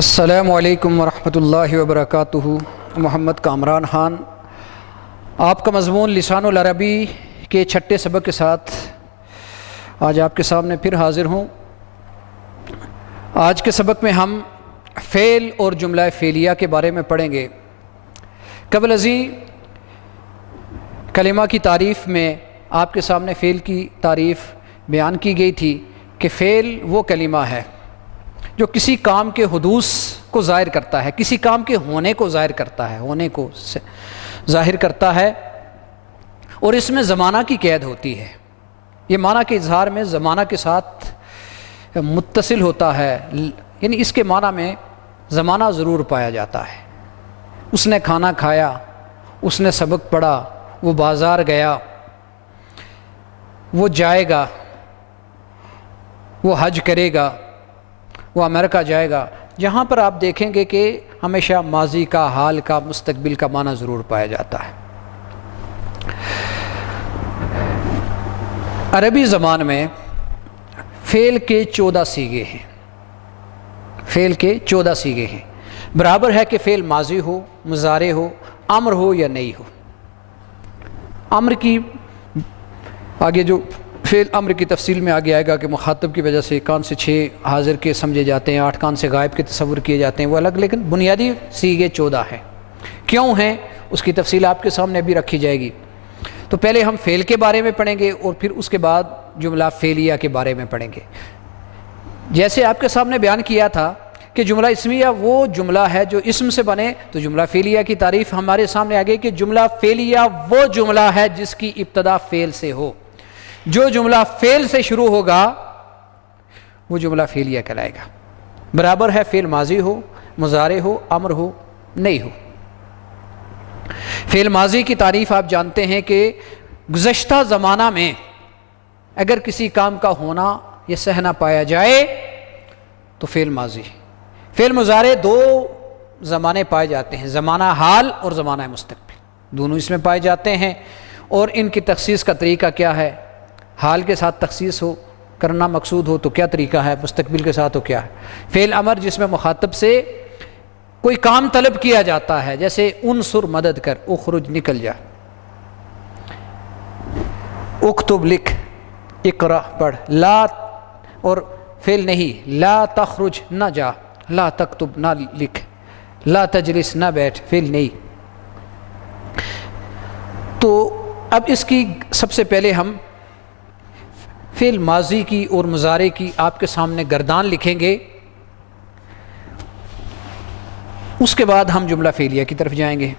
السلام علیکم ورحمۃ اللہ وبرکاتہ۔ محمد کامران خان، آپ کا مضمون لسان العربی کے چھٹے سبق کے ساتھ آج آپ کے سامنے پھر حاضر ہوں۔ آج کے سبق میں ہم فعل اور جملہ فعلیہ کے بارے میں پڑھیں گے۔ قبل ازیں کلمہ کی تعریف میں آپ کے سامنے فعل کی تعریف بیان کی گئی تھی کہ فعل وہ کلمہ ہے جو کسی کام کے حدوث کو ظاہر کرتا ہے، کسی کام کے ہونے کو ظاہر کرتا ہے، ہونے کو ظاہر کرتا ہے، اور اس میں زمانہ کی قید ہوتی ہے۔ یہ معنی کے اظہار میں زمانہ کے ساتھ متصل ہوتا ہے، یعنی اس کے معنی میں زمانہ ضرور پایا جاتا ہے۔ اس نے کھانا کھایا، اس نے سبق پڑھا، وہ بازار گیا، وہ جائے گا، وہ حج کرے گا، وہ امریکہ جائے گا۔ جہاں پر آپ دیکھیں گے کہ ہمیشہ ماضی کا، حال کا، مستقبل کا معنی ضرور پایا جاتا ہے۔ عربی زبان میں فعل کے 14 صیغے ہیں، فعل کے 14 صیغے ہیں۔ برابر ہے کہ فعل ماضی ہو، مضارع ہو، امر ہو یا نہیں ہو۔ امر کی آگے جو فعل امر کی تفصیل میں آگے آئے گا کہ مخاطب کی وجہ سے کان سے 6 حاضر کے سمجھے جاتے ہیں، 8 کان سے غائب کے تصور کیے جاتے ہیں، وہ الگ، لیکن بنیادی صیغے 14 ہیں۔ کیوں ہیں اس کی تفصیل آپ کے سامنے بھی رکھی جائے گی۔ تو پہلے ہم فعل کے بارے میں پڑھیں گے اور پھر اس کے بعد جملہ فعلیہ کے بارے میں پڑھیں گے۔ جیسے آپ کے سامنے بیان کیا تھا کہ جملہ اسمیہ وہ جملہ ہے جو اسم سے بنے، تو جملہ فعلیہ کی تعریف ہمارے سامنے آ گئی کہ جملہ فعلیہ وہ جملہ ہے جس کی ابتدا فعل سے ہو۔ جو جملہ فعل سے شروع ہوگا وہ جملہ فعلیہ کہلائے گا۔ برابر ہے فعل ماضی ہو، مضارع ہو، امر ہو، نہیں ہو۔ فعل ماضی کی تعریف آپ جانتے ہیں کہ گزشتہ زمانہ میں اگر کسی کام کا ہونا یا سہنا پایا جائے تو فعل ماضی۔ فعل مضارع 2 زمانے پائے جاتے ہیں، زمانہ حال اور زمانہ مستقبل، دونوں اس میں پائے جاتے ہیں۔ اور ان کی تخصیص کا طریقہ کیا ہے؟ حال کے ساتھ تخصیص ہو کرنا مقصود ہو تو کیا طریقہ ہے، مستقبل کے ساتھ ہو کیا ہے۔ فعل امر جس میں مخاطب سے کوئی کام طلب کیا جاتا ہے، جیسے انصر مدد کر، اخرج نکل جا، اکتب لکھ، اقرا پڑھ، لا اور فعل نہیں، لا تخرج نہ جا، لا تکتب نہ لکھ، لا تجلس نہ بیٹھ، فعل نہیں۔ تو اب اس کی سب سے پہلے ہم فعل ماضی کی اور مضارع کی آپ کے سامنے گردان لکھیں گے، اس کے بعد ہم جملہ فعلیہ کی طرف جائیں گے۔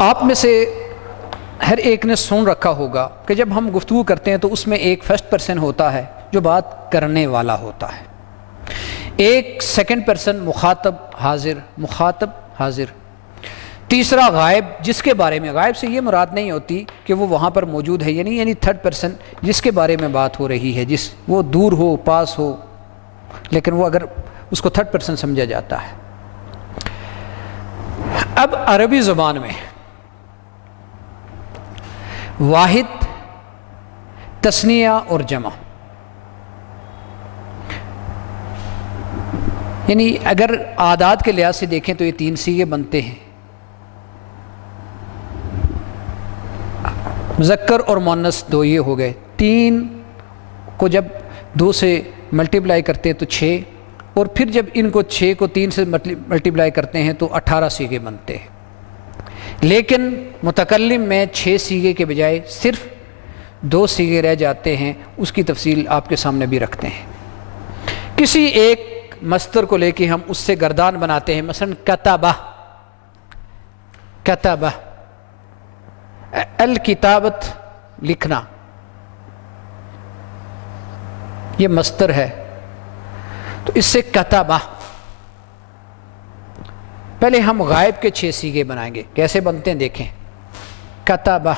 آپ میں سے ہر ایک نے سن رکھا ہوگا کہ جب ہم گفتگو کرتے ہیں تو اس میں ایک فرسٹ پرسن ہوتا ہے جو بات کرنے والا ہوتا ہے، ایک سیکنڈ پرسن مخاطب حاضر، مخاطب حاضر، تیسرا غائب جس کے بارے میں، غائب سے یہ مراد نہیں ہوتی کہ وہ وہاں پر موجود ہے، یعنی تھرڈ پرسن جس کے بارے میں بات ہو رہی ہے، جس وہ دور ہو، پاس ہو، لیکن وہ اگر اس کو تھرڈ پرسن سمجھا جاتا ہے۔ اب عربی زبان میں واحد، تثنیہ اور جمع، یعنی اگر اعداد کے لحاظ سے دیکھیں تو یہ 3 صیغے بنتے ہیں، مذکر اور مؤنث 2 یہ ہو گئے، 3 کو جب 2 سے ملٹیپلائی کرتے ہیں تو 6، اور پھر جب ان کو 6 کو 3 سے ملٹیپلائی کرتے ہیں تو 18 صیغے بنتے ہیں۔ لیکن متکلم میں 6 صیغے کے بجائے صرف 2 صیغے رہ جاتے ہیں، اس کی تفصیل آپ کے سامنے بھی رکھتے ہیں۔ کسی ایک مصدر کو لے کے ہم اس سے گردان بناتے ہیں، مثلا کتبہ، کتبہ، الکتابت لکھنا، یہ مصدر ہے، تو اس سے کتبہ۔ پہلے ہم غائب کے 6 صیغے بنائیں گے، کیسے بنتے ہیں دیکھیں۔ کتبہ،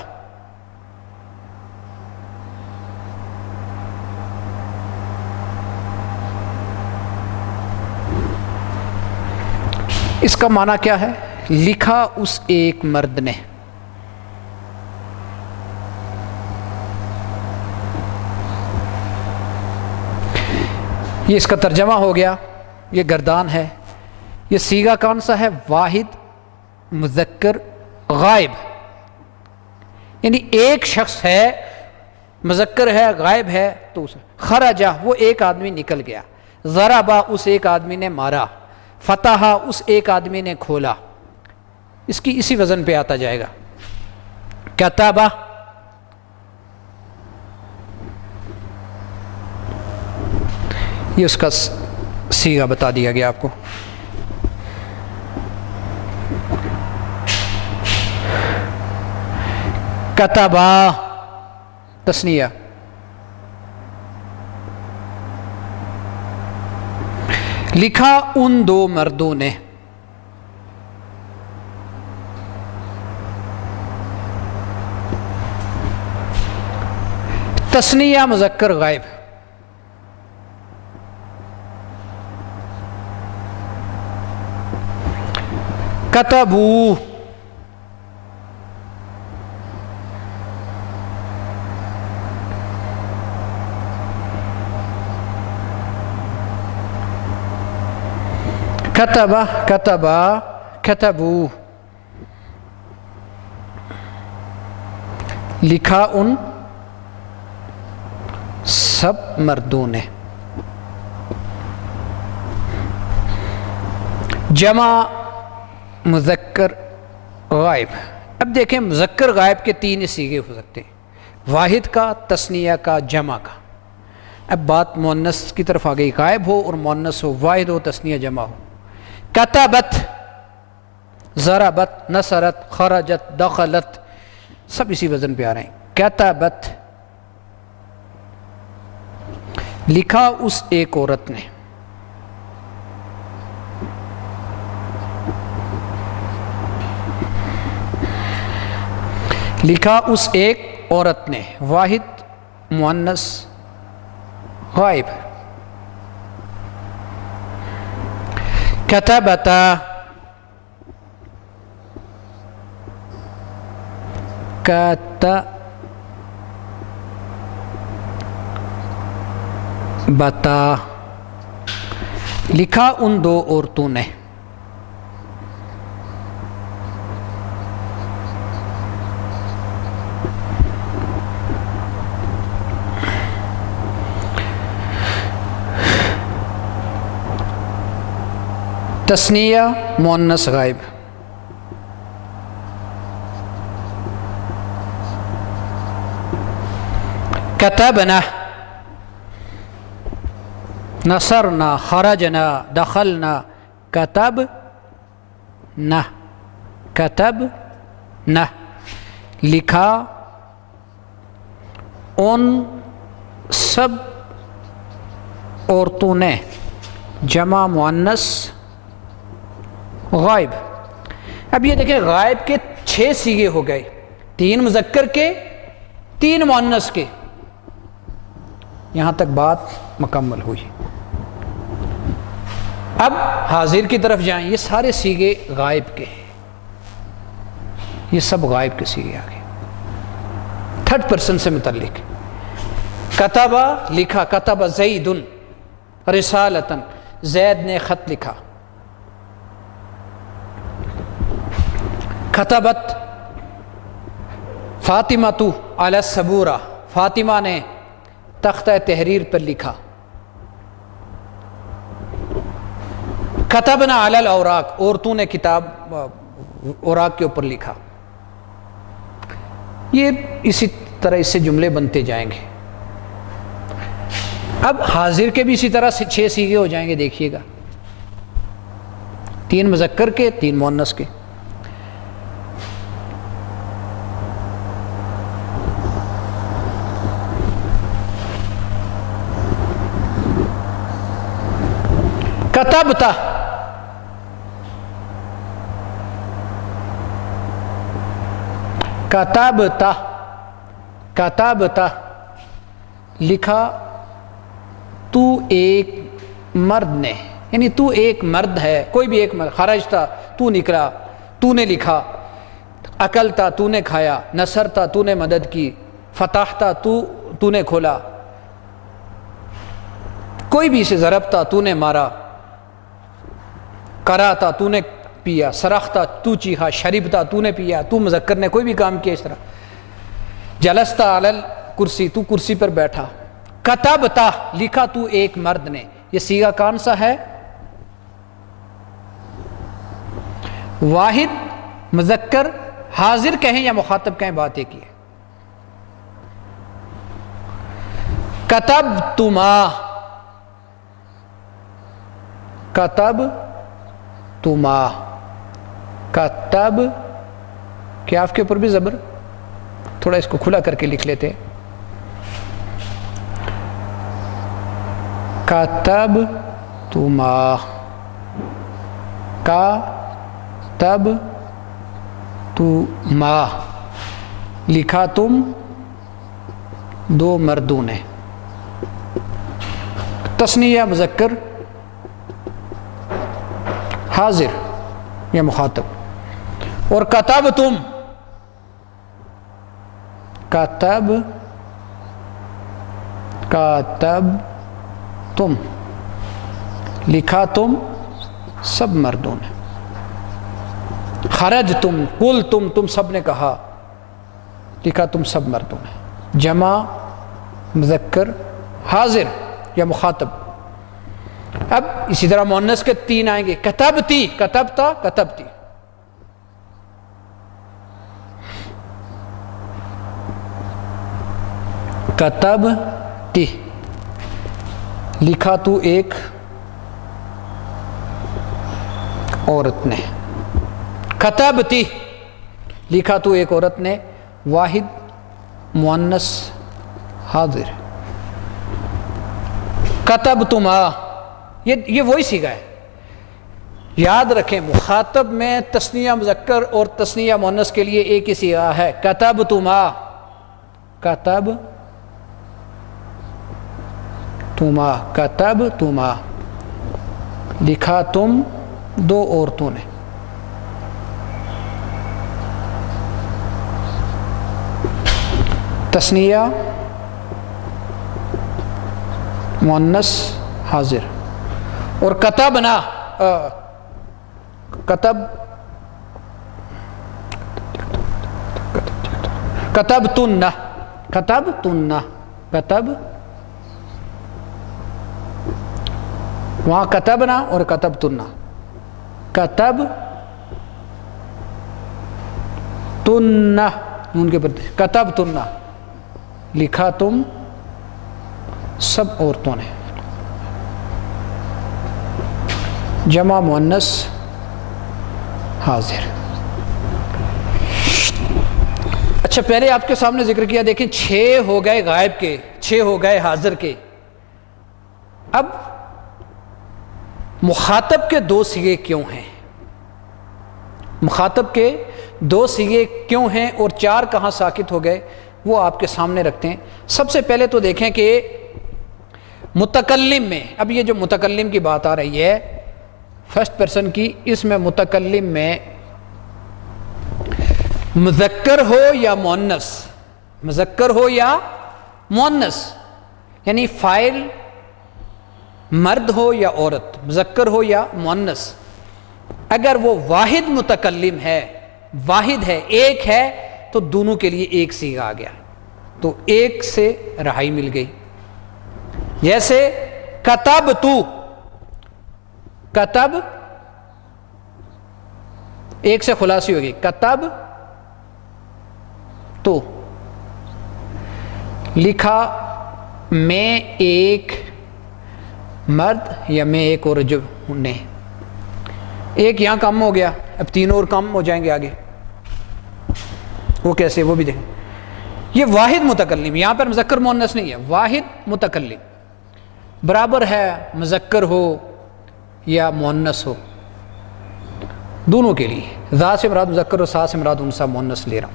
اس کا معنی کیا ہے؟ لکھا اس ایک مرد نے، یہ اس کا ترجمہ ہو گیا، یہ گردان ہے۔ یہ صیغہ کون سا ہے؟ واحد مذکر غائب، یعنی ایک شخص ہے، مذکر ہے، غائب ہے، تو خرجہ وہ ایک آدمی نکل گیا، ضربہ اس ایک آدمی نے مارا، فتح اس ایک آدمی نے کھولا، اس کی اسی وزن پہ آتا جائے گا۔ کتابہ یہ اس کا صیغہ بتا دیا گیا آپ کو۔ کتبہ تثنیہ، لکھا ان دو مردوں نے، تثنیہ مذکر غائب، کتبو کتبہ کتبہ کتبو لکھا ان سب مردوں نے، جمع مذکر غائب۔ اب دیکھیں مذکر غائب کے تین صیغے ہو سکتے ہیں، واحد کا، تثنیہ کا، جمع کا۔ اب بات مؤنث کی طرف آ گئی، غائب ہو اور مؤنث ہو، واحد ہو، تثنیہ جمع ہو۔ کتبت، ضربت، نصرت، خرجت، دخلت، سب اسی وزن پہ آ رہے ہیں۔ کتبت لکھا اس ایک عورت نے، لکھا اس ایک عورت نے، واحد مؤنث غائب۔ کتبتا کتبتا لکھا ان دو عورتوں نے، تثنیہ مؤنث غائب۔ کتبنا، نصرنا، خرجنا، دخلنا، کتبنا، کتبنا لکھا ان سب عورتوں نے، جمع مؤنث غائب۔ اب یہ دیکھیں غائب کے 6 صیغے ہو گئے، 3 مذکر کے، 3 مؤنث کے، یہاں تک بات مکمل ہوئی۔ اب حاضر کی طرف جائیں، یہ سارے صیغے غائب کے ہیں، یہ سب غائب کے صیغے آ گئے، 3rd پرسن سے متعلق۔ کتبہ لکھا، کتب زید رسالتن، زید نے خط لکھا۔ کتبت فاطمۃ علی السبورہ، فاطمہ نے تختہ تحریر پر لکھا۔ کتبنا علی الاوراق، عورتوں نے کتاب اوراق کے اوپر لکھا۔ یہ اسی طرح اس سے جملے بنتے جائیں گے۔ اب حاضر کے بھی اسی طرح سے 6 صیغے ہو جائیں گے، دیکھیے گا، 3 مذکر کے، 3 مؤنث کے۔ کتبتا، کتبتا، کتبتا لکھا تو ایک مرد نے، یعنی تو ایک مرد ہے، کوئی بھی ایک مرد۔ خرجتا تو نکلا، تو نے لکھا۔ اکلتا تو نے کھایا، نصرتا تو نے مدد کی، فتحتا تو نے کھولا۔ کوئی بھی اسے ضربتا تو نے مارا، کراتا تو نے پیا، سرختا تو چیخا، شربتا تو نے پیا، تو مذکر نے کوئی بھی کام کیا اس طرح، جلستا علی الکرسی تو کرسی پر بیٹھا، کتبتا لکھا تو ایک مرد نے، یہ صیغہ کون سا ہے؟ واحد مذکر حاضر کہیں یا مخاطب کہیں، بات ایک ہی ہے۔ کتبتما، کتبتما، کتب، کیا آپ کے اوپر بھی زبر؟ تھوڑا اس کو کھلا کر کے لکھ لیتے، کتبتما، کتبتما، لکھا تم دو مردوں نے، تثنیہ مذکر حاضر یا مخاطب، اور کتب تم، کتب، کتب تم، لکھا تم سب مردوں نے، خرج تم، قل تم سب نے کہا، لکھا تم سب مردوں نے، جمع مذکر حاضر یا مخاطب۔ اب اسی طرح مؤنث کے تین آئیں گے، کتبتی، کتبتا، کتبتی، کتبتی، لکھا تو ایک عورت نے، کتبتی، لکھا تو ایک عورت نے، واحد مؤنث حاضر، کتبتما، یہ وہی صیغہ ہے، یاد رکھیں مخاطب میں تثنیہ مذکر اور تثنیہ مؤنث کے لیے ایک ہی صیغہ ہے، کتبتما، کتبتما، کتبتما، لکھا تم دو عورتوں نے، تثنیہ مؤنث حاضر، اور کتبنا، کتبتن، کتبتن، کتب، وہاں کتبنا اور کتبتن، کتبتن، ان کے اوپر کتبتن، لکھا تم سب عورتوں نے، جمع مؤنث حاضر۔ اچھا پہلے آپ کے سامنے ذکر کیا، دیکھیں 6 ہو گئے غائب کے، 6 ہو گئے حاضر کے۔ اب مخاطب کے 2 صیغے کیوں ہیں؟ مخاطب کے 2 صیغے کیوں ہیں اور 4 کہاں ساکت ہو گئے، وہ آپ کے سامنے رکھتے ہیں۔ سب سے پہلے تو دیکھیں کہ متکلم میں، اب یہ جو متکلم کی بات آ رہی ہے فرسٹ پرسن کی، اس میں متکلم میں مذکر ہو یا مؤنث، مذکر ہو یا مؤنث، یعنی فاعل مرد ہو یا عورت، مذکر ہو یا مؤنث، اگر وہ واحد متکلم ہے، واحد ہے، ایک ہے، تو دونوں کے لیے ایک صیغہ آ گیا، تو ایک سے رہائی مل گئی۔ جیسے کتب تو، کتب ایک سے خلاصی ہوگی، کتب تو، لکھا میں ایک مرد یا میں ایک اور جو نے، ایک یہاں کم ہو گیا، اب 3 اور کم ہو جائیں گے آگے، وہ کیسے، وہ بھی دیکھیں۔ یہ واحد متکلم، یہاں پر مذکر مؤنث نہیں ہے، واحد متکلم، برابر ہے مذکر ہو یا مؤنث ہو، دونوں کے لیے، ذا سے مراد مذکر اور سا سے مراد انثی مؤنث لے رہا ہوں۔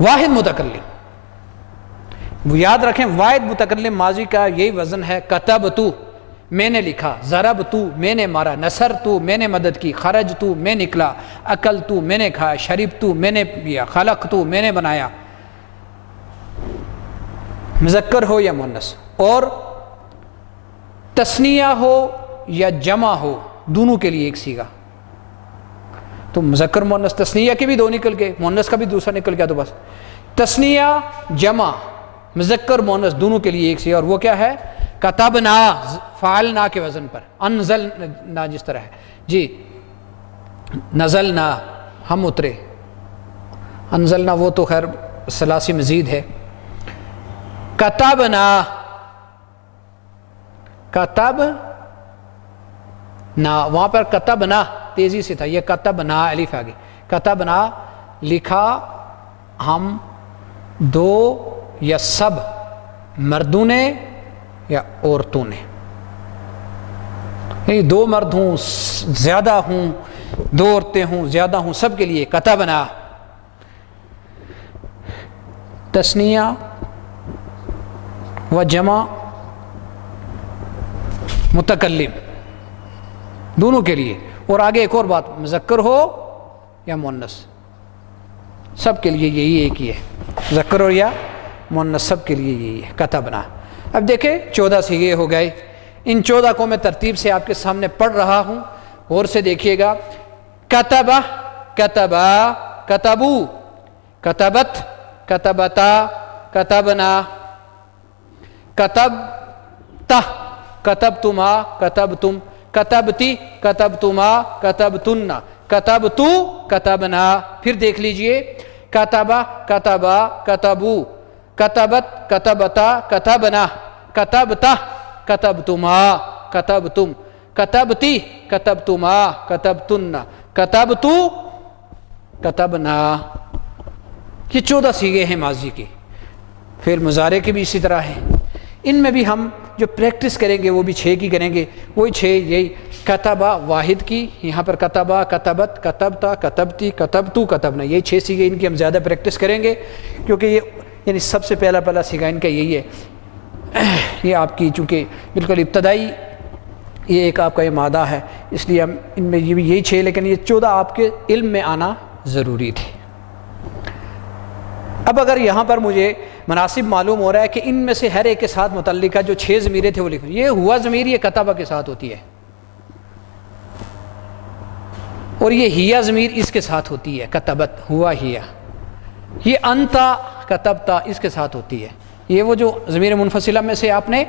واحد متکلم، وہ یاد رکھیں واحد متکلم ماضی کا یہی وزن ہے، کتبتو میں نے لکھا، ضربتو میں نے مارا، نصرتو میں نے مدد کی، خرجتو میں نکلا، اکلتو میں نے کھایا، شربتو میں نے پیا، خلقتو میں نے بنایا، مذکر ہو یا مؤنث۔ اور تثنیہ ہو یا جمع ہو دونوں کے لیے ایک سیگا. تو مذکر مؤنث تثنیہ کے بھی دو نکل گئے, مؤنث کا بھی دوسرا نکل گیا, تو بس تثنیہ جمع مذکر مؤنث دونوں کے لیے ایک سیگا, اور وہ کیا ہے؟ کتبنا, فعلنا کے وزن پر, انزلنا جس طرح ہے جی, نزلنا ہم اترے, انزلنا وہ تو خیر ثلاثی مزید ہے. کتبنا, کتبنا وہاں پر کتبنا تیزی سے تھا, یہ کتبنا الف آگے, کتبنا لکھا ہم, دو یا سب, مردوں نے یا عورتوں نے, یعنی دو مرد ہوں, زیادہ ہوں, دو عورتیں ہوں, زیادہ ہوں, سب کے لیے کتبنا. تثنیہ و جمع متکلم دونوں کے لیے, اور آگے ایک اور بات, مذکر ہو یا مؤنث سب کے لیے یہی ایک ہی ہے, مذکر ہو یا مؤنث سب کے لیے یہی ہے کتبنا. اب دیکھیں 14 صیغے ہو گئے, ان 14 کو میں ترتیب سے آپ کے سامنے پڑھ رہا ہوں, غور سے دیکھیے گا. کتبہ, کتبا, کتبو, کتبت, کتبتا, کتبنا, کتبتہ, کتبتما, کتبتم, کتبتی, کتبتما, کتبتن, کتبتو, کتبنا. پھر دیکھ لیجئے, کتبہ, کتبا, کتبو, کتبت, کتبتا, کتبنا, کتبتہ, کتبتما, کتبتم, کتبتی, کتبتما, کتبتن, کتبتو, کتبنا. یہ 14 صیغے ہیں ماضی کے. پھر مضارع کے بھی اسی طرح ہیں, ان میں بھی ہم جو پریکٹس کریں گے وہ بھی 6 کی کریں گے, وہی 6 یہی کتبہ واحد کی, یہاں پر کتبہ, کتبت, کتبتا, کتبتی, کتبتو, کتبنا, یہ 6 صیغے ان کی ہم زیادہ پریکٹس کریں گے, کیونکہ یہ یعنی سب سے پہلا صیغہ ان کا یہی ہے. یہ آپ کی چونکہ بالکل ابتدائی یہ ایک آپ کا یہ مادہ ہے, اس لیے ہم ان میں یہ بھی یہی 6, لیکن یہ 14 آپ کے علم میں آنا ضروری تھے. اب اگر یہاں پر مجھے مناسب معلوم ہو رہا ہے کہ ان میں سے ہر ایک کے ساتھ متعلقہ جو 6 ضمیریں تھے وہ لکھیں, یہ ہوا ضمیر یہ کتبہ کے ساتھ ہوتی ہے, اور یہ ہیا ضمیر اس کے ساتھ ہوتی ہے, کتبت, ہوا ہیا. یہ انتا, کتبتا اس کے ساتھ ہوتی ہے, یہ وہ جو ضمیر منفصلہ میں سے آپ نے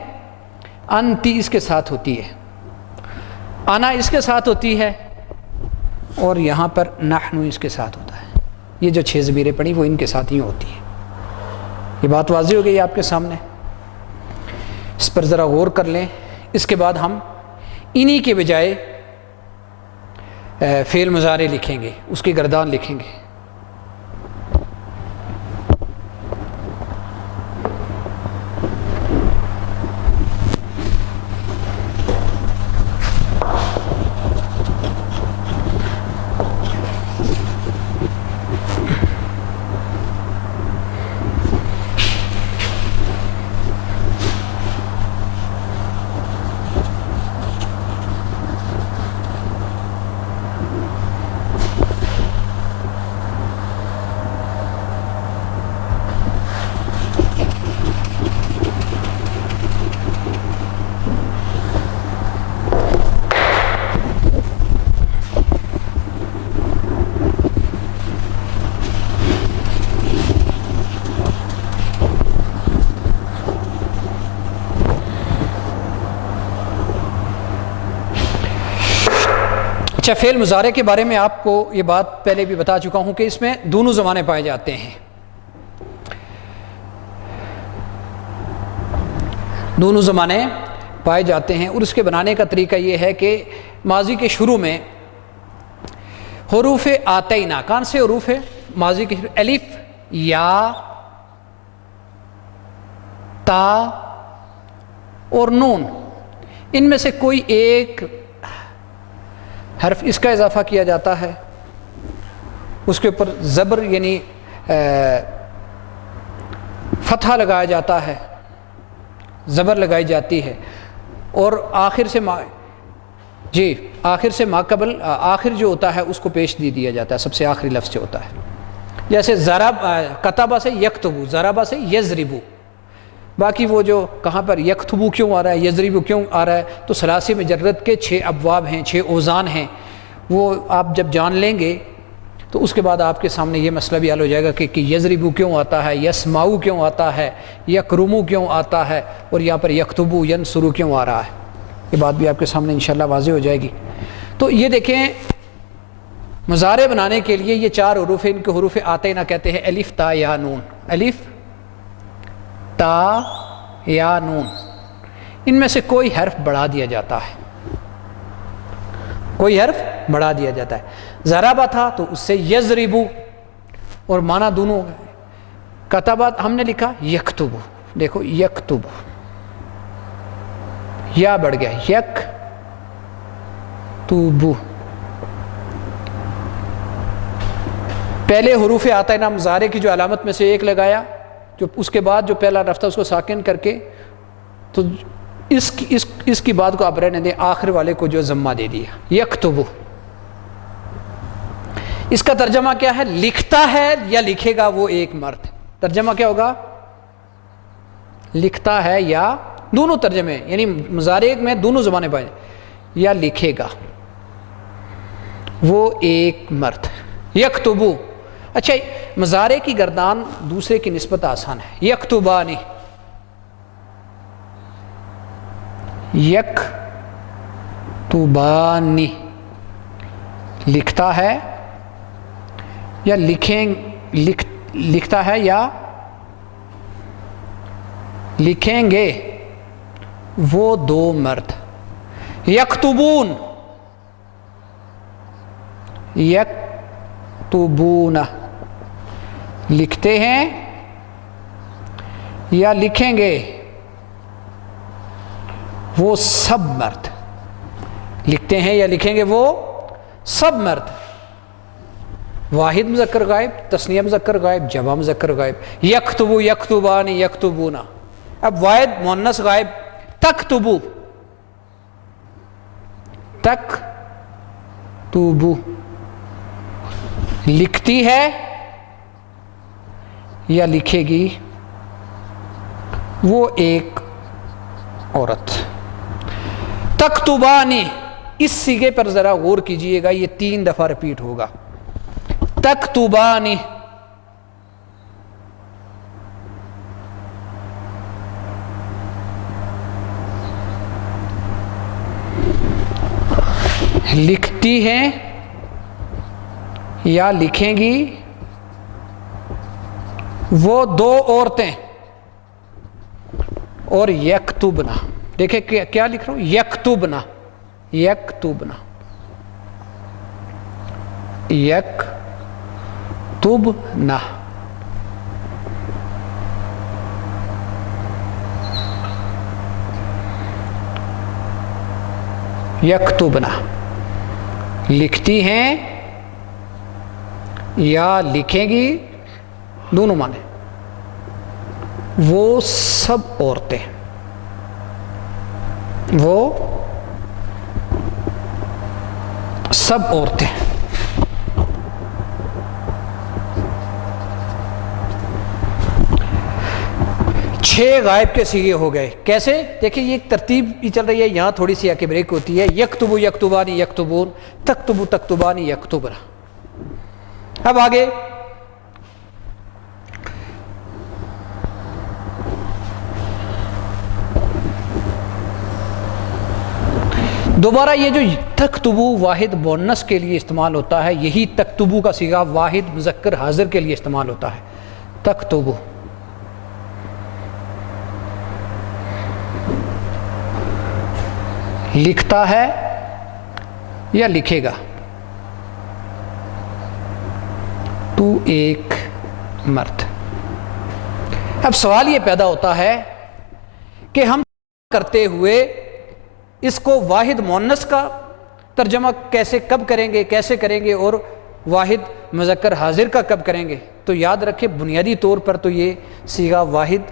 انتی اس کے ساتھ ہوتی ہے, انا اس کے ساتھ ہوتی ہے, اور یہاں پر نحنو اس کے ساتھ ہوتا ہے. یہ جو 6 ضمیریں پڑھی وہ ان کے ساتھ ہی ہوتی ہیں. یہ بات واضح ہو گئی آپ کے سامنے, اس پر ذرا غور کر لیں. اس کے بعد ہم انہی کے بجائے فعل مضارع لکھیں گے, اس کی گردان لکھیں گے. اچھا، فعل مضارع کے بارے میں آپ کو یہ بات پہلے بھی بتا چکا ہوں کہ اس میں دونوں زمانے پائے جاتے ہیں. دونوں زمانے پائے جاتے ہیں، اور اس کے بنانے کا طریقہ یہ ہے کہ ماضی کے شروع میں حروف آتینا، کون سے حروف ہے ماضی کے شروع؟ الف، یا، تا اور نون، ان میں سے کوئی ایک حرف اس کا اضافہ کیا جاتا ہے، اس کے اوپر زبر یعنی فتحہ لگایا جاتا ہے، زبر لگائی جاتی ہے، اور آخر سے آخر سے ماقبل آخر جو ہوتا ہے اس کو پیش دیا جاتا ہے، سب سے آخری لفظ جو ہوتا ہے. جیسے ضرب، کتبہ سے یکتبو، ضربہ سے یضربو، باقی وہ جو کہاں پر یکتبو کیوں آ رہا ہے، یضربو کیوں آ رہا ہے، تو ثلاثی مجرد کے 6 ابواب ہیں، 6 اوزان ہیں، وہ آپ جب جان لیں گے تو اس کے بعد آپ کے سامنے یہ مسئلہ بھی حل ہو جائے گا کہ یضربو کیوں آتا ہے، یسمعو کیوں آتا ہے، یکرمو کیوں آتا ہے، اور یہاں پر یکتبو ینصرو کیوں آ رہا ہے۔ یہ بات بھی آپ کے سامنے انشاءاللہ واضح ہو جائے گی۔ تو یہ دیکھیں مضارع بنانے کے لیے یہ 4 حروف ہیں، ان کو حروف آتینہ کہتے ہیں، الف تا یا نون، الف تا یا نون۔ ان میں سے کوئی حرف بڑھا دیا جاتا ہے، کوئی حرف بڑھا دیا جاتا ہے۔ ضربہ تھا تو اس سے یضربو، اور معنی دونوں ہو گئے۔ کتبہ ہم نے لکھا یکتبو، دیکھو یکتبو، یا بڑھ گیا یک توبو۔ پہلے حروف آتینہ مضارع کی جو علامت میں سے ایک لگایا، جو اس کے بعد جو پہلا حرف تھا اس کو ساکن کر کے، تو اس کی بات کو آپ رہنے دیں، آخر والے کو جو ضمہ دے دیا، یکتبو۔ اس کا ترجمہ کیا ہے؟ لکھتا ہے یا لکھے گا وہ ایک مرد۔ ترجمہ کیا ہوگا؟ لکھتا ہے یا، دونوں ترجمے یعنی مضارع میں دونوں زبانیں پائیں، یا لکھے گا وہ ایک مرد، یکتبو۔ اچھا مضارع کی گردان دوسرے کی نسبت آسان ہے، یکتبانی، یک توبانی، لکھتا ہے یا لکھتا ہے یا لکھیں گے وہ 2 مرد، یکتبون، یکتبون، لکھتے ہیں یا لکھیں گے وہ سب مرد، لکھتے ہیں یا لکھیں گے وہ سب مرد۔ واحد مذکر غائب، تثنیہ مذکر غائب، جمع مذکر غائب، یکتبو، یکتبانی، یکتبونا۔ اب واحد مؤنث غائب، تکتبو، تکتبو، لکھتی ہے یا لکھے گی وہ ایک عورت۔ تکتبانی، اس صیغے پر ذرا غور کیجئے گا، یہ 3 دفعہ ریپیٹ ہوگا، تکتبانی۔ لکھتی ہیں یا لکھیں گی وہ 2 عورتیں، اور یکتبنا، دیکھیں کیا لکھ رہا ہوں، یکتبنا، یکتبنا، یکتبنا۔ یکتبنا، لکھتی ہیں یا لکھیں گی، دونوں معنی، وہ سب عورتیں، وہ سب عورتیں۔ چھ غائب کے صیغے ہو گئے، کیسے؟ دیکھیں یہ ایک ترتیب ہی چل رہی ہے، یہاں تھوڑی سی آکے بریک ہوتی ہے، یکتبو یکتبانی یکتبون، تکتبو تکتبانی یکتبنا۔ اب آگے دوبارہ یہ جو تکتبو واحد مؤنث کے لیے استعمال ہوتا ہے، یہی تکتبو کا صیغہ واحد مذکر حاضر کے لیے استعمال ہوتا ہے، تکتبو۔ لکھتا ہے یا لکھے گا تو ایک مرد۔ اب سوال یہ پیدا ہوتا ہے کہ ہم کرتے ہوئے اس کو واحد مؤنث کا ترجمہ کب کریں گے اور واحد مذکر حاضر کا کب کریں گے؟ تو یاد رکھیں بنیادی طور پر تو یہ صیغہ واحد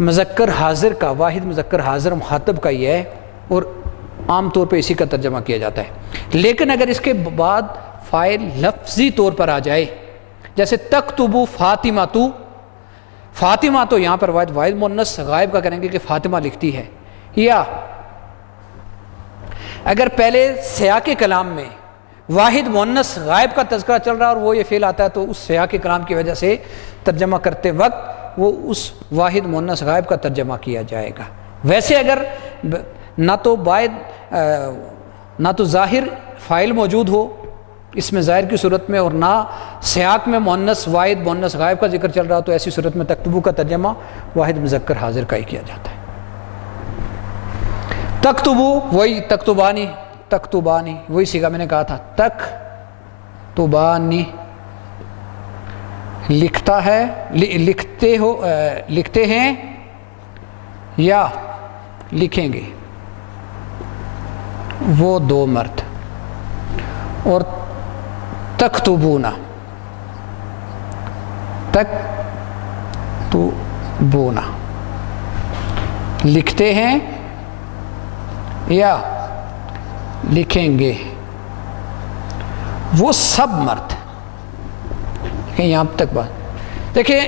مذکر حاضر کا، واحد مذکر حاضر مخاطب کا ہی ہے، اور عام طور پہ اسی کا ترجمہ کیا جاتا ہے۔ لیکن اگر اس کے بعد فاعل لفظی طور پر آ جائے، جیسے تکتبو فاطمہ تو، فاطمہ تو یہاں پر واحد مؤنث غائب کا کریں گے کہ فاطمہ لکھتی ہے. یا اگر پہلے سیاق کلام میں واحد مؤنث غائب کا تذکرہ چل رہا ہے اور وہ یہ فعل آتا ہے تو اس سیاق کلام کی وجہ سے ترجمہ کرتے وقت وہ اس واحد مؤنث غائب کا ترجمہ کیا جائے گا. ویسے اگر نہ تو ظاہر فاعل موجود ہو اس میں ظاہر کی صورت میں اور نہ سیاق میں مؤنث واحد مؤنث غائب کا ذکر چل رہا تو ایسی صورت میں تکتبو کا ترجمہ واحد مذکر حاضر کا ہی کیا جاتا ہے. تکتبو وہی تکتبانی تکتبانی وہی صیغہ میں نے کہا تھا. تکتبانی لکھتا ہے لکھتے ہیں یا لکھیں گے وہ دو مرد. اور تکتبونا تکتبونا لکھتے ہیں یا لکھیں گے وہ سب مرد. یہاں تک بات دیکھیں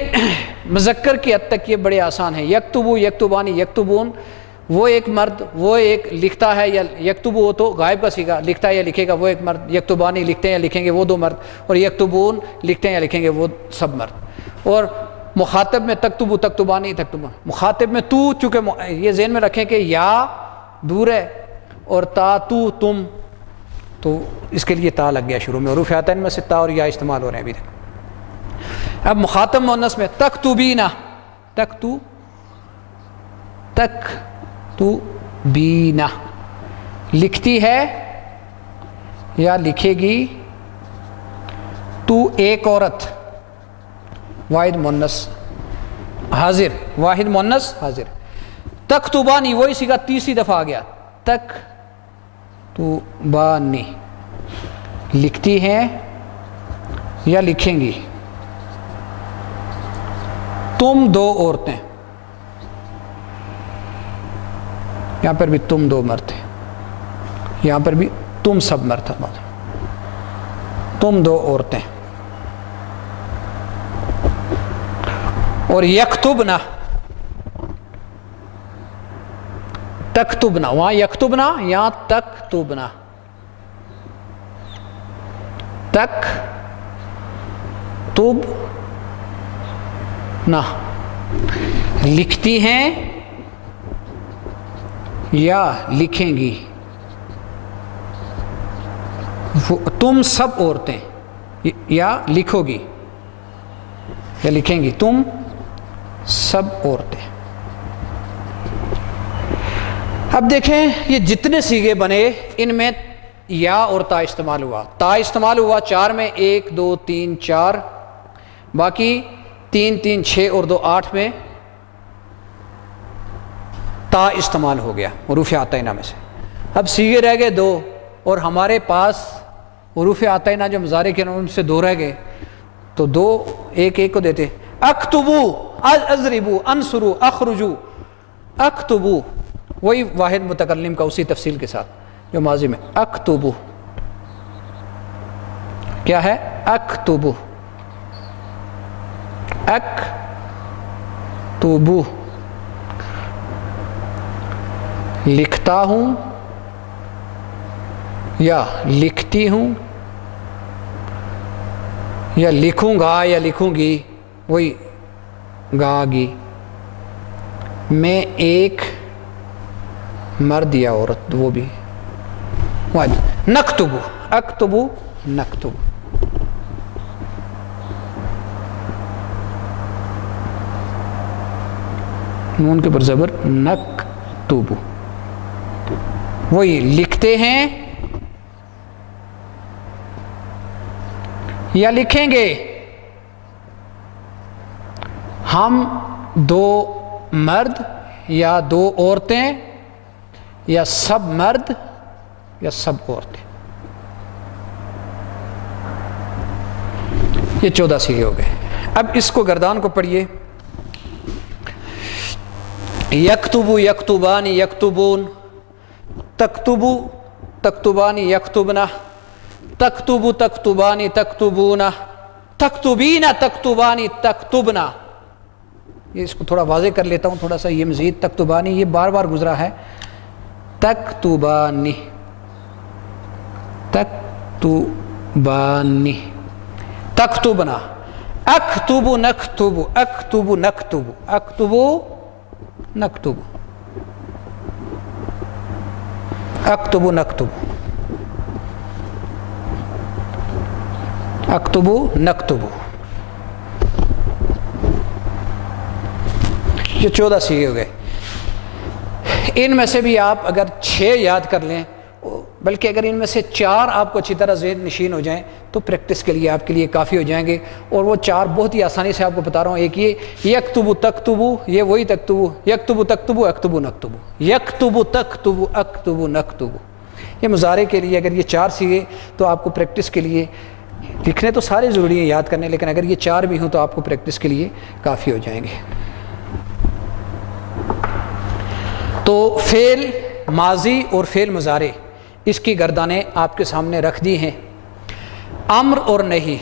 مذکر کی حد تک یہ بڑے آسان ہے. یکتبو یکتبانی یکتبون وہ ایک مرد وہ ایک لکھتا ہے یا یکتبو ہو تو غائب کا صیغہ لکھتا ہے یا لکھے گا وہ ایک مرد. یکتبانی لکھتے ہیں یا لکھیں گے وہ دو مرد. اور یکتبون لکھتے ہیں یا لکھیں گے وہ سب مرد. اور مخاطب میں تکتبو تکتبانی تکتبون مخاطب میں تو چونکہ یہ ذہن میں رکھیں کہ یا دور ہے اور تا تو تم تو اس کے لیے تا لگ گیا شروع میں. حروف آتین میں سے تا اور یا استعمال ہو رہے ہیں ابھی تک. اب مخاطب مؤنث میں تکتبینا تکتبینا لکھتی ہے یا لکھے گی تو ایک عورت واحد مؤنث حاضر واحد مؤنث حاضر. تکتبانی وہی صیغہ تیسری دفعہ آ گیا. تکتبانی لکھتی ہیں یا لکھیں گی تم دو عورتیں. یہاں پر بھی تم دو مرد ہیں یہاں پر بھی تم سب مرد ہیں. تم دو عورتیں. اور یکتبنا تکتبنا وہاں یکتبنا یہاں تکتبنا تکتبنا لکھتی ہیں یا لکھیں گی تم سب عورتیں یا لکھو گی یا لکھیں گی تم سب عورتیں. اب دیکھیں یہ جتنے صیغے بنے ان میں یا اور تا استعمال ہوا. تا استعمال ہوا 4 میں 1 2 3 4 باقی 3 3 6 اور 2 8 میں تا استعمال ہو گیا حروف آتینہ میں سے. اب صیغے رہ گئے 2 اور ہمارے پاس حروف آتینہ جو مضارع کے ان سے 2 رہ گئے تو 2 ایک ایک کو دیتے. اکتبو اضربو انصرو اخرجو. اکتبو وہی واحد متکلم کا اسی تفصیل کے ساتھ جو ماضی میں اکتبو کیا ہے اکتبو اکتبو لکھتا ہوں یا لکھتی ہوں یا لکھوں گا یا لکھوں گی وہی گا گی میں ایک مرد یا عورت وہ بھی نکتبو اکتبو نکتبو. نون کے پر زبر نکتبو وہی لکھتے ہیں یا لکھیں گے ہم 2 مرد یا 2 عورتیں یا سب مرد یا سب عورتیں. یہ 14 صیغے ہو گئے. اب اس کو گردان کو پڑھیے. یکتبو یکتبانی یکتبون تکتبو تکتبانی یکتبنا تکتبو تکتبانی تکتبونا تکتبینا تکتبانی تکتبنا. یہ اس کو تھوڑا واضح کر لیتا ہوں تھوڑا سا، یہ مزید تکتبانی یہ بار بار گزرا ہے، تکتبانی تکتبانی، تکتبنا، اکتب نکتب، اکتب نکتب، اکتب نکتب، اکتب نکتب، اکتب نکتب، یہ 14 سیگے ہو گئے۔ ان میں سے بھی آپ اگر 6 یاد کر لیں، بلکہ اگر ان میں سے 4 آپ کو اچھی طرح ذہن نشین ہو جائیں تو پریکٹس کے لیے آپ کے لیے کافی ہو جائیں گے، اور وہ 4 بہت ہی آسانی سے آپ کو بتا رہا ہوں۔ ایک یہ یکتب تکتب، یہ وہی تکتب، یکتب تکتب اکتب نکتب، یکتب تکتب اکتب نکتب، یہ مضارع کے لیے اگر یہ 4 سیگے تو آپ کو پریکٹس کے لیے لکھنے تو سارے ضروری ہیں یاد کرنے، لیکن اگر یہ 4 بھی ہوں تو آپ کو پریکٹس کے لیے کافی ہو جائیں گے۔ تو فعل ماضی اور فعل مضارع اس کی گردانیں آپ کے سامنے رکھ دی ہیں۔ امر اور نہیں،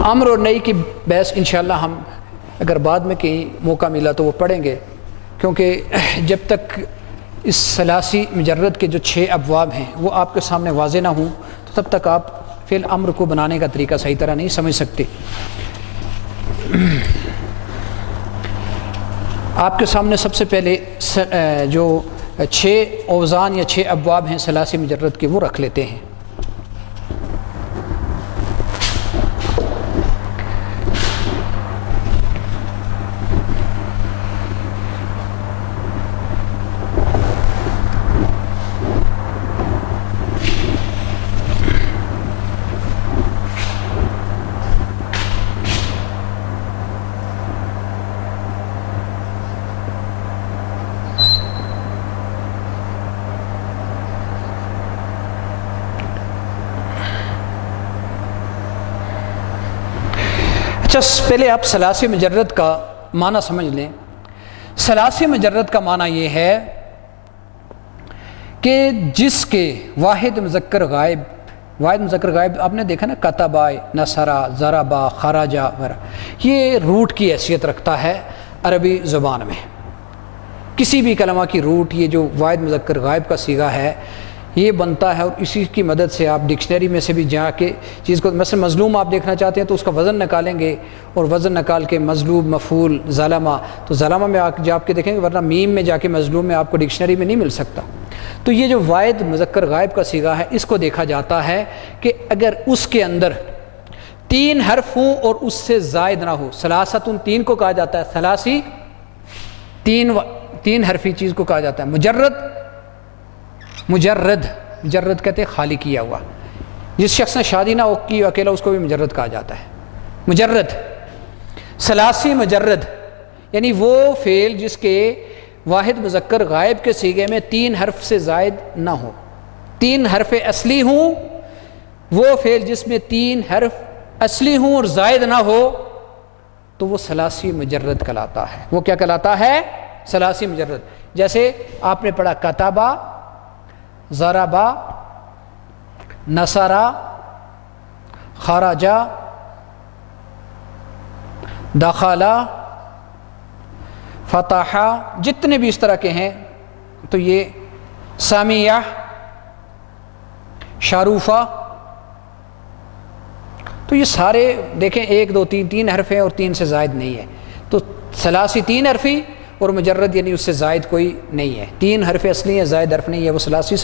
امر اور نہیں کی بحث انشاءاللہ ہم اگر بعد میں کہیں موقع ملا تو وہ پڑھیں گے، کیونکہ جب تک اس ثلاثی مجرد کے جو 6 ابواب ہیں وہ آپ کے سامنے واضح نہ ہوں تو تب تک آپ فعل امر کو بنانے کا طریقہ صحیح طرح نہیں سمجھ سکتے۔ آپ کے سامنے سب سے پہلے جو 6 اوزان یا 6 ابواب ہیں ثلاثی مجرد کے وہ رکھ لیتے ہیں۔ اچھا، پہلے آپ ثلاثی مجرد کا معنی سمجھ لیں۔ ثلاثی مجرد کا معنی یہ ہے کہ جس کے واحد مذکر غائب، واحد مذکر غائب آپ نے دیکھا نا، کتبا، نصرا، ضربا، خراجا وغیرہ، یہ روٹ کی حیثیت رکھتا ہے عربی زبان میں۔ کسی بھی کلمہ کی روٹ، یہ جو واحد مذکر غائب کا صیغہ ہے یہ بنتا ہے، اور اسی کی مدد سے آپ ڈکشنری میں سے بھی جا کے چیز کو، مثلا مظلوم آپ دیکھنا چاہتے ہیں تو اس کا وزن نکالیں گے، اور وزن نکال کے مظلوم، مفعول، ظلمہ، تو ظلمہ میں جا کے دیکھیں گے، ورنہ میم میں جا کے مظلوم میں آپ کو ڈکشنری میں نہیں مل سکتا۔ تو یہ جو واحد مذکر غائب کا صیغہ ہے اس کو دیکھا جاتا ہے کہ اگر اس کے اندر 3 حرف ہوں اور اس سے زائد نہ ہو، ثلاثتن 3 کو کہا جاتا ہے، ثلاثی 3 حرفی چیز کو کہا جاتا ہے۔ مجرد کہتے ہیں خالی کیا ہوا، جس شخص نے شادی نہ کی اکیلا اس کو بھی مجرد کہا جاتا ہے۔ مجرد، ثلاثی مجرد یعنی وہ فعل جس کے واحد مذکر غائب کے صیغے میں 3 حرف سے زائد نہ ہو، 3 حرف اصلی ہوں، وہ فعل جس میں 3 حرف اصلی ہوں اور زائد نہ ہو تو وہ ثلاثی مجرد کہلاتا ہے۔ وہ کیا کہلاتا ہے؟ ثلاثی مجرد۔ جیسے آپ نے پڑھا کتبا، ضربا، نصرا، خرجا، دخلا، فتحا، جتنے بھی اس طرح کے ہیں تو یہ سمیع، شاروفہ، تو یہ سارے دیکھیں 1 2 3 حرف ہیں اور 3 سے زائد نہیں ہے، تو ثلاثی 3 حرفی اور مجرد یعنی اس سے زائد کوئی نہیں ہے، 3 حرف اصلی ہیں، زائد حرف نہیں ہے، وہ ثلاثی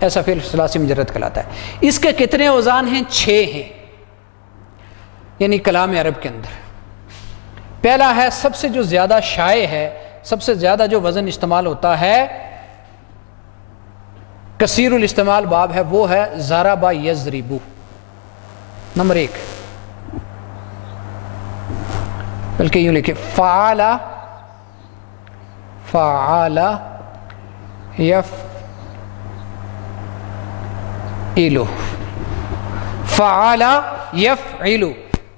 ایسا فعل ثلاثی مجرد کہلاتا ہے۔ اس کے کتنے اوزان ہیں؟ 6 ہیں، یعنی کلام عرب کے اندر۔ پہلا ہے سب سے جو زیادہ شائع ہے، سب سے زیادہ جو وزن استعمال ہوتا ہے، کثیر الاستعمال باب ہے، وہ ہے ضرب یضرب، نمبر 1، بلکہ یوں لکھے فعل یفعل، فعل یفعل،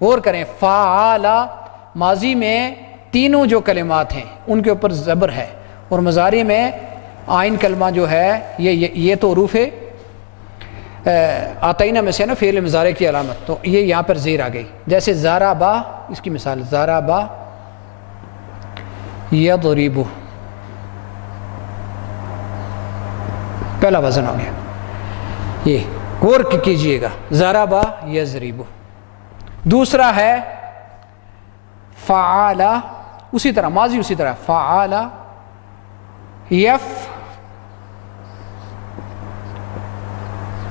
غور کریں، فعال ماضی میں تینوں جو کلمات ہیں ان کے اوپر زبر ہے، اور مضارع میں آئین کلمہ جو ہے یہ تو حروف آتینہ میں سے نا فعل مضارع کی علامت، تو یہ یہاں پر زیر آ گئی. جیسے ضربا، اس کی مثال ضربا یضرب، پہلا وزن ہو گیا. یہ غور کیجئے گا، ضربا یضرب. دوسرا ہے فعال، اسی طرح ماضی اسی طرح فعال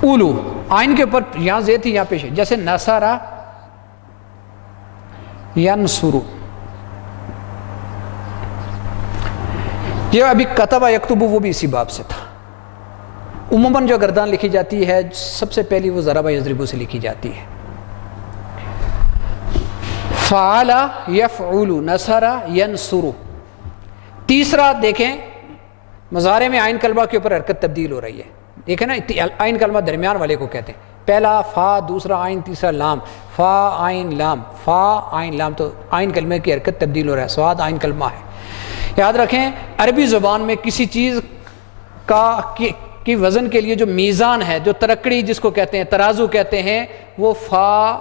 اولو، آئین کے اوپر یہاں زیر تھی یہاں پیش ہے. جیسے نصرا ینصرو. یہ ابھی کتبہ یکتبو وہ بھی اسی باب سے تھا. عموماً جو گردان لکھی جاتی ہے سب سے پہلی وہ ضربہ یضربو سے لکھی جاتی ہے. فعل یفعل، نصر ینصر. تیسرا دیکھیں مضارع میں آئین کلمہ کے اوپر حرکت تبدیل ہو رہی ہے. دیکھیں نا آئین کلمہ درمیان والے کو کہتے ہیں. پہلا فا، دوسرا آئین، تیسرا لام. فا آئین لام، فا آئین لام، تو آئین کلمے کی حرکت تبدیل ہو رہا ہے. سواد آئین کلمہ ہے. یاد رکھیں عربی زبان میں کسی چیز کی وزن کے لیے جو میزان ہے، جو ترکڑی جس کو کہتے ہیں، ترازو کہتے ہیں، وہ فا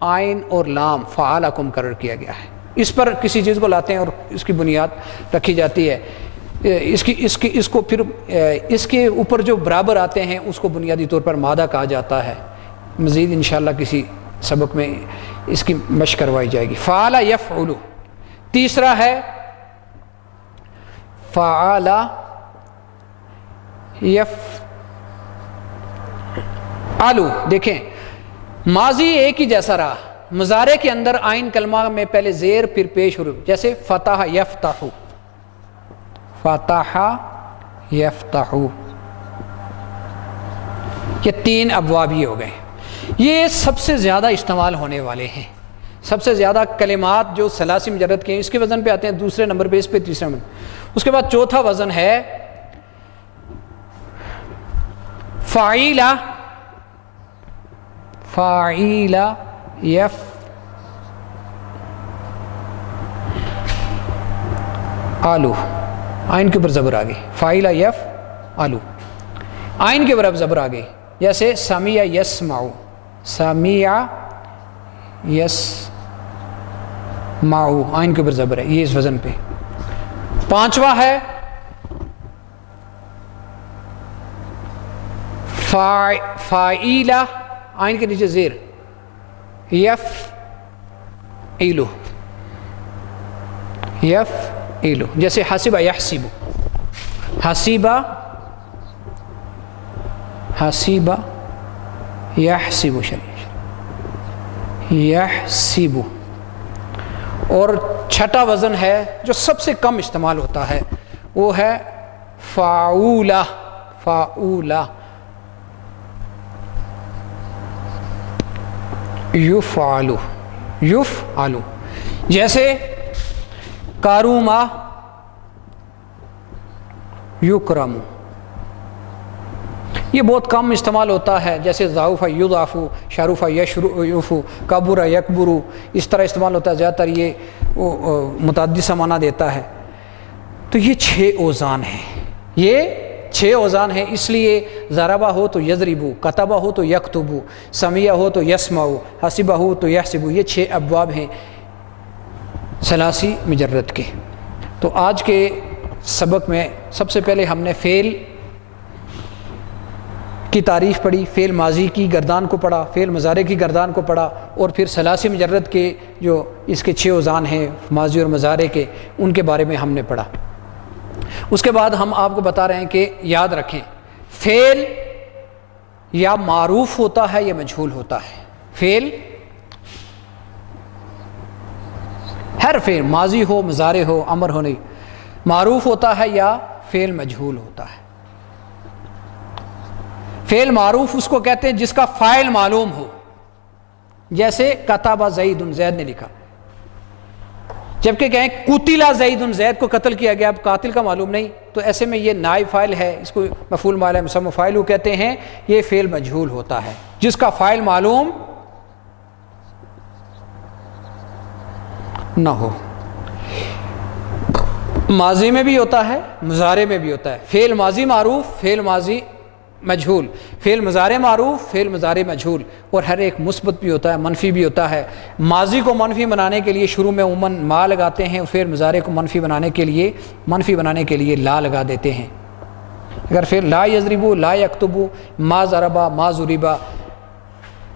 آئین اور لام فعال کو مقرر کیا گیا ہے. اس پر کسی چیز کو لاتے ہیں اور اس کی بنیاد رکھی جاتی ہے. اس کو پھر اس کے اوپر جو برابر آتے ہیں اس کو بنیادی طور پر مادہ کہا جاتا ہے. مزید انشاءاللہ کسی سبق میں اس کی مشق کروائی جائے گی. فعل یفعل. تیسرا ہے فعل یفعل. دیکھیں ماضی ایک ہی جیسا رہا، مضارع کے اندر آئین کلمہ میں پہلے زیر پھر پیش حروف. جیسے فتح یفتح، فتح یفتح، یہ تین ابواب ہی ہو گئے. یہ سب سے زیادہ استعمال ہونے والے ہیں. سب سے زیادہ کلمات جو ثلاثی مجرد کے ہیں اس کے وزن پہ آتے ہیں دوسرے نمبر پہ، اس پہ تیسرے نمبر. اس کے بعد چوتھا وزن ہے فاعیلہ. فاعیلہ یفعلو، آئین کے اوپر زبر آ گئی. فاعیلہ یفعلو، آئین کے اوپر اب زبر آ گئی. جیسے سمیع یسمعو، سمیع یسمعو، آئین کے اوپر زبر ہے، یہ اس وزن پہ. پانچواں ہے فاعیلہ، آئین کے نیچے زیر یفعلو، یفعلو. جیسے حسبہ یحسبو، حسبہ حسبہ یحسبو، یحسبو. اور چھٹا وزن ہے جو سب سے کم استعمال ہوتا ہے وہ ہے فاعولہ. فاعولہ یفعلو، یفعلو. جیسے کاروما یکرمو، یہ بہت کم استعمال ہوتا ہے. جیسے ضعف یضعف، شرف یشرف، کبر یکبر، اس طرح استعمال ہوتا ہے. زیادہ تر یہ متعدی سا معنی دیتا ہے. تو یہ 6 اوزان ہیں، یہ 6 اوزان ہیں. اس لیے ضربہ ہو تو یضربو، کتبہ ہو تو یکتبو، سمیع ہو تو یسمعو، حسبہ ہو تو یحسبو. یہ 6 ابواب ہیں ثلاثی مجرد کے. تو آج کے سبق میں سب سے پہلے ہم نے فعل کی تعریف پڑھی، فعل ماضی کی گردان کو پڑھا، فعل مضارع کی گردان کو پڑھا، اور پھر ثلاثی مجرد کے جو اس کے 6 اوزان ہیں ماضی اور مضارع کے، ان کے بارے میں ہم نے پڑھا. اس کے بعد ہم آپ کو بتا رہے ہیں کہ یاد رکھیں فعل یا معروف ہوتا ہے یا مجہول ہوتا ہے. فعل، ہر فعل ماضی ہو، مضارع ہو، امر ہو، نہیں، معروف ہوتا ہے یا فعل مجہول ہوتا ہے. فعل معروف اس کو کہتے ہیں جس کا فاعل معلوم ہو. جیسے کتب زید، زید نے لکھا. جبکہ کہیں قتل زید، زید کو قتل کیا گیا، اب قاتل کا معلوم نہیں، تو ایسے میں یہ نائب فاعل ہے، اس کو مفعول مالا مسمى فاعل کہتے ہیں. یہ فعل مجہول ہوتا ہے جس کا فاعل معلوم نہ ہو۔ ماضی میں بھی ہوتا ہے، مضارع میں بھی ہوتا ہے۔ فعل ماضی معروف، فعل ماضی مجہول، فعل مضارع معروف، فعل مضارع مجہول، اور ہر ایک مثبت بھی ہوتا ہے، منفی بھی ہوتا ہے۔ ماضی کو منفی بنانے کے لیے شروع میں عموماً ما لگاتے ہیں، فعل مضارع کو منفی بنانے کے لیے لا لگا دیتے ہیں۔ اگر فعل لا یضربو، لا یکتبو، ما ضربا، ما ضربا،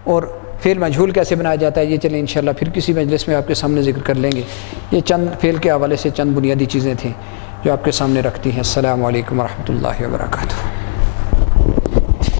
اور فعل مجہول کیسے بنایا جاتا ہے یہ چلیں انشاءاللہ پھر کسی مجلس میں آپ کے سامنے ذکر کر لیں گے۔ یہ چند فعل کے حوالے سے چند بنیادی چیزیں تھیں جو آپ کے سامنے رکھتی ہیں۔ السلام علیکم ورحمۃ اللہ وبرکاتہ۔